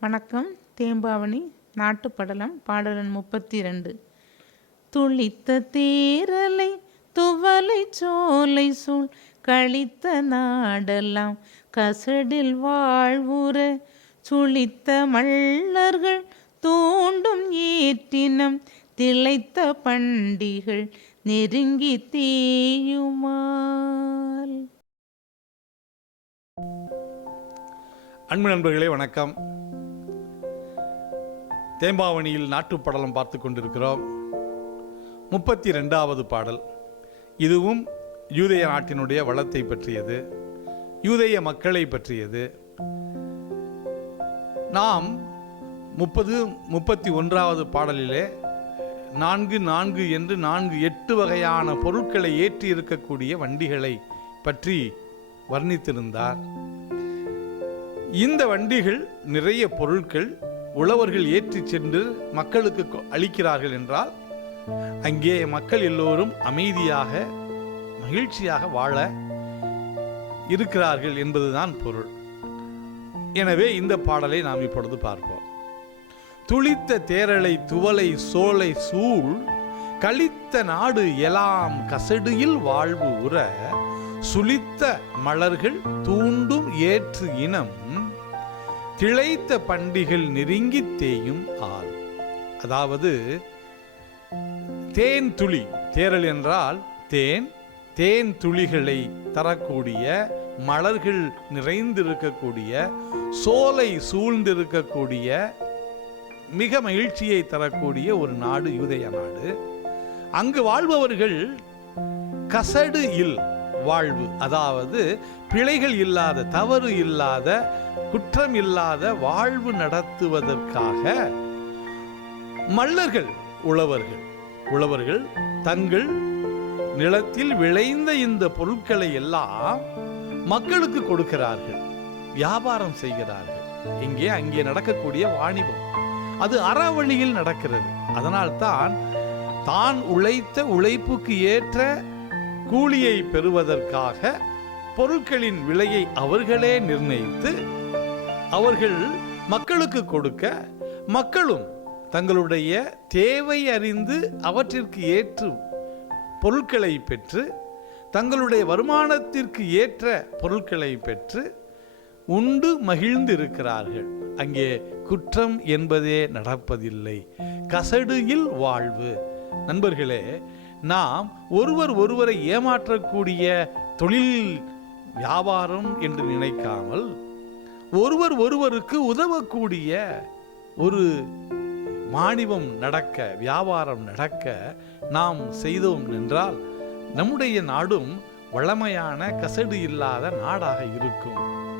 வணக்கம். தேம்பாவணி நாட்டுப்படலம் பாடலன் முப்பத்தி ரெண்டு துளித்த தேரலை துவலை சோலை சூழ் கழித்த நாடெல்லாம் கசடில் வாழ்வுற. சுழித்த மல்லர்கள் தூண்டும் ஏற்றினம் திளைத்த பண்டிகள் நெருங்கி தேயுமால். அன்பு நண்பர்களே வணக்கம். தேம்பாவணியில் நாட்டுப்படலம் பார்த்து கொண்டிருக்கிறோம். முப்பத்தி ரெண்டாவது பாடல். இதுவும் யூதேய நாட்டினுடைய வளத்தை பற்றியது. யூதய மக்களை பற்றியது. நாம் முப்பது முப்பத்தி ஒன்றாவது பாடலிலே நான்கு நான்கு என்று நான்கு எட்டு வகையான பொருட்களை ஏற்றி இருக்கக்கூடிய வண்டிகளை பற்றி வர்ணித்திருந்தார். இந்த வண்டிகள் நிறைய பொருட்கள் உழவர்கள் ஏற்றிச் சென்று மக்களுக்கு அளிக்கிறார்கள் என்றால் அங்கே மக்கள் எல்லோரும் அமைதியாக மகிழ்ச்சியாக வாழ இருக்கிறார்கள் என்பதுதான் பொருள். எனவே இந்த பாடலை நாம் இப்பொழுது பார்ப்போம். துளித்த தேரலை துவலை சோலை சூழ் கழித்த நாடு எலாம் கசடியில் வாழ்வு உற சுளித்த மலர்கள் தூண்டும் ஏற்று இனம் திளைத்த பண்டிகள் நெருங்கி தேயும் ஆள். அதாவது தேன் துளி தேரல் என்றால் தேன் தேன் துளிகளை தரக்கூடிய மலர்கள் நிறைந்திருக்கக்கூடிய சோலை சூழ்ந்திருக்கக்கூடிய மிக மகிழ்ச்சியை தரக்கூடிய ஒரு நாடு யூதய நாடு. அங்கு வாழ்பவர்கள் கசடு இல் வாழ்வு. அதாவது பிழைகள் இல்லாத தவறு இல்லாத குற்றம் இல்லாத வாழ்வு நடத்துவதற்காக மல்லர்கள் உழவர்கள். உழவர்கள் தங்கள் நிலத்தில் விளைந்த இந்த பொருட்களை எல்லாம் மக்களுக்கு கொடுக்கிறார்கள். வியாபாரம் செய்கிறார்கள். இங்கே அங்கே நடக்கக்கூடிய வாணிபம். அது அறவழியில் நடக்கிறது. அதனால்தான் தான் உழைத்த உழைப்புக்கு ஏற்ற கூலியை பெறுவதற்காக பொருட்களின் விலையை அவர்களே நிர்ணயித்து அவர்கள் மக்களுக்கு கொடுக்க மக்களும் தங்களுடைய தேவை அறிந்து அவற்றிற்கு ஏற்று பொருட்களை பெற்று தங்களுடைய வருமானத்திற்கு ஏற்ற பொருட்களை பெற்று உண்டு மகிழ்ந்து இருக்கிறார்கள் அங்கே குற்றம் என்பதே நடப்பதில்லை. கசடுயில் வாழ்வு. நண்பர்களே நாம் ஒருவர் ஒருவரை ஏமாற்றக்கூடிய தொழில் வியாபாரம் என்று நினைக்காமல் ஒருவர் ஒருவருக்கு உதவக்கூடிய ஒரு வாணிபம் நடக்க வியாபாரம் நடக்க நாம் செய்தோம் என்றால் நம்முடைய நாடும் வளமையான கசடு இல்லாத நாடாக இருக்கும்.